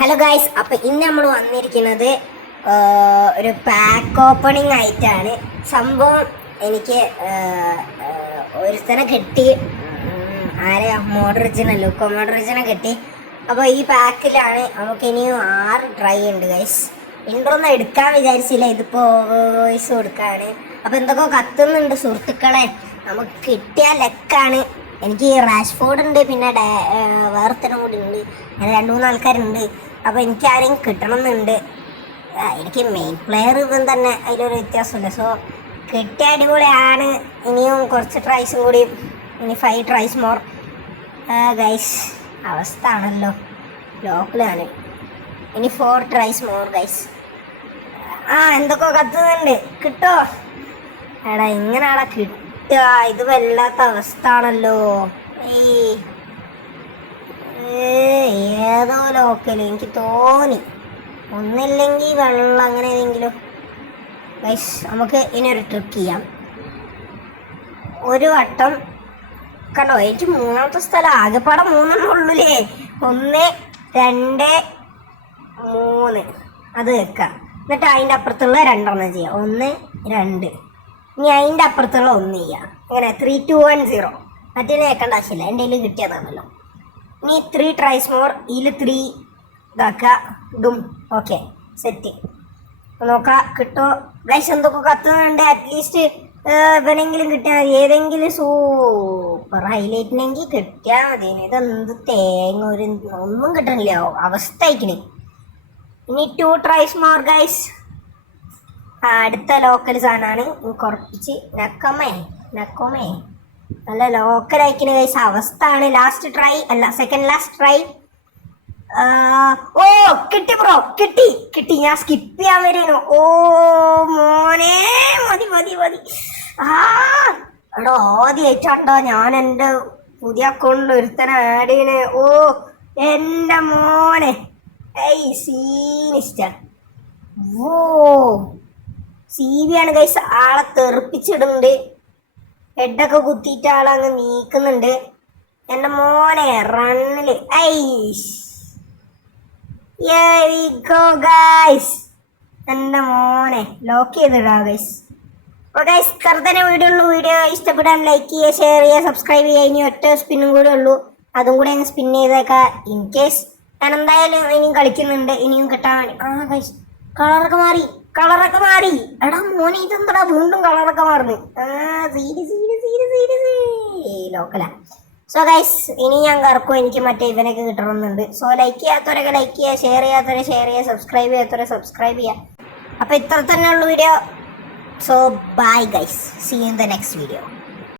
Hello guys, അപ്പോൾ ഇന്ന് നമ്മൾ വന്നിരിക്കുന്നത് ഒരു പാക്ക് ഓപ്പണിംഗ് ആയിട്ടാണ്. സംഭവം എനിക്ക് ഒരുത്തനെ കിട്ടി. ആരെയാ? ലുക്കോ മോഡറിജിനെ കിട്ടി. അപ്പോൾ ഈ പാക്കിലാണ് നമുക്ക് ഇനിയും 6 ട്രൈ ഉണ്ട് ഗൈസ്. ഇൻട്രോ ഒന്നും എടുക്കാൻ വിചാരിച്ചില്ല, ഇതിപ്പോൾ വോയിസ് കൊടുക്കാണ്. അപ്പോൾ എന്തൊക്കെ കത്തുന്നുണ്ട് സുഹൃത്തുക്കളെ. നമുക്ക് കിട്ടിയ ലക്കാണ്. എനിക്ക് റാഷ്ഫോർഡ് ഉണ്ട്, പിന്നെ വേറെത്തരം കൂടി ഉണ്ട്. അങ്ങനെ 2-3 ആൾക്കാരുണ്ട്. അപ്പോൾ എനിക്ക് ആരെയും കിട്ടണമെന്നുണ്ട്. എനിക്ക് മെയിൻ പ്ലെയർ ഇവൻ തന്നെ, അതിലൊരു വ്യത്യാസമില്ല. സോ കിട്ടിയ അടിപൊളിയാണ്. ഇനിയും കുറച്ച് ട്രൈസും കൂടി, ഇനി 5 ട്രൈസ് മോർ ഗൈസ്. അവസ്ഥ ആണല്ലോ, ലോക്കലാണ്. ഇനി 4 ട്രൈസ് മോർ ഗൈസ്. എന്തൊക്കെ കത്തുന്നുണ്ട്. കിട്ടോ? എടാ ഇങ്ങനെയാടാ കിട്ടുക? ഇത് വല്ലാത്ത അവസ്ഥ ആണല്ലോ. ഏതോ ലോക്കല് എനിക്ക് തോന്നി. ഒന്നില്ലെങ്കിൽ വെള്ളം, അങ്ങനെ ഏതെങ്കിലും. ഗൈസ് നമുക്ക് ഇനി ഒരു ട്രിക്ക് ചെയ്യാം. ഒരു വട്ടം കണ്ടോ, എനിക്ക് 3ാമത്തെ സ്ഥലം. ആകെപ്പാടെ 3 ഉള്ളൂലേ. 1, 2, 3 അത് വെക്കാം. എന്നിട്ട് അതിൻ്റെ അപ്പുറത്തുള്ള 2 ചെയ്യാം. 1, 2. ഇനി അതിൻ്റെ അപ്പുറത്തുള്ള 1 ചെയ്യാം. അങ്ങനെ 3, 2, 1, 0. മറ്റേ കേൾക്കേണ്ട ആവശ്യമില്ല, എൻ്റെ കയ്യിൽ കിട്ടിയതാണല്ലോ. ഇനി 3 ട്രൈസ് മോർ. ഇതിൽ 3 ഇതാക്കുക. ഇതും ഓക്കെ, സെറ്റ്. നോക്കാം കിട്ടോ ഗൈസ്. എന്തൊക്കെ കത്തുന്നുണ്ട്. അറ്റ്ലീസ്റ്റ് ഇവനെങ്കിലും കിട്ടിയാൽ മതി. ഏതെങ്കിലും സൂപ്പർ ഹൈലൈറ്റിനെങ്കിൽ കിട്ടിയാൽ മതി. ഇതെന്ത് തേങ്ങ, ഒന്നും കിട്ടണില്ല. അവസ്ഥ അയക്കണേ. ഇനി 2 ട്രൈസ് മോർ ഗൈസ്. അടുത്ത ലോക്കൽ സാധനമാണ്. കുറപ്പിച്ച് നക്കോമേ നല്ല ലോക്കൽ അയക്കണ ഗൈസ്. അവസ്ഥ ആണ്. ലാസ്റ്റ് ട്രൈ അല്ല, സെക്കൻഡ് ലാസ്റ്റ് ട്രൈ. ഓ കിട്ടി ബ്രോ, കിട്ടി. ഞാൻ സ്കിപ്പ് ചെയ്യാൻ വരുന്നു. ഓ മോനെ, മതി. എടോ ആദ്യമായിട്ടാണ്ടോ ഞാൻ എൻ്റെ പുതിയ അക്കൗണ്ടിൽ ഒരുത്തനെ ആഡ് ചെയ്യണേ. ഓ എൻ്റെ മോനെ, സീനിസ്റ്റ. ഓ CB ആണ് ഗൈസ്. ആളെ തെറിപ്പിച്ചിടുന്നുണ്ട്. ഹെഡൊക്കെ കുത്തിയിട്ട് ആളങ്ങ് നീക്കുന്നുണ്ട്. എൻ്റെ മോനെ റണ്ണില്. എൻ്റെ മോനെ ലോക്ക് ചെയ്തിടാം ഗൈസ്. അപ്പോൾ ഗൈസ് കറുതന്നെ വീഡിയോ ഇഷ്ടപ്പെടാൻ ലൈക്ക് ചെയ്യുക, ഷെയർ ചെയ്യുക, സബ്സ്ക്രൈബ് ചെയ്യുക. ഇനി ഒറ്റ സ്പിന്നും കൂടെ ഉള്ളൂ, അതും കൂടെ അങ്ങ് സ്പിൻ ചെയ്തേക്കാം. ഇൻ കേസ് ഞാൻ എന്തായാലും ഇനിയും കളിക്കുന്നുണ്ട്, ഇനിയും കിട്ടാൻ വേണ്ടി. ഗൈസ് കളറൊക്കെ മാറി. എടാ മോനെ, ഇതെന്താ വീണ്ടും കളറൊക്കെ മാറുന്നു. ലോക്കലാ. സോ ഗൈസ് ഇനി ഞാൻ കറക്കും. എനിക്ക് മറ്റേ ഇവനൊക്കെ കിട്ടണമെന്നുണ്ട്. സോ ലൈക്ക് ചെയ്യാത്തവരൊക്കെ ലൈക്ക് ചെയ്യുക, ഷെയർ ചെയ്യാത്തവരെ ഷെയർ ചെയ്യുക, സബ്സ്ക്രൈബ് ചെയ്യാത്തവരെ സബ്സ്ക്രൈബ് ചെയ്യുക. അപ്പോൾ ഇത്ര തന്നെ ഉള്ളൂ video. So bye guys, see you in the next video.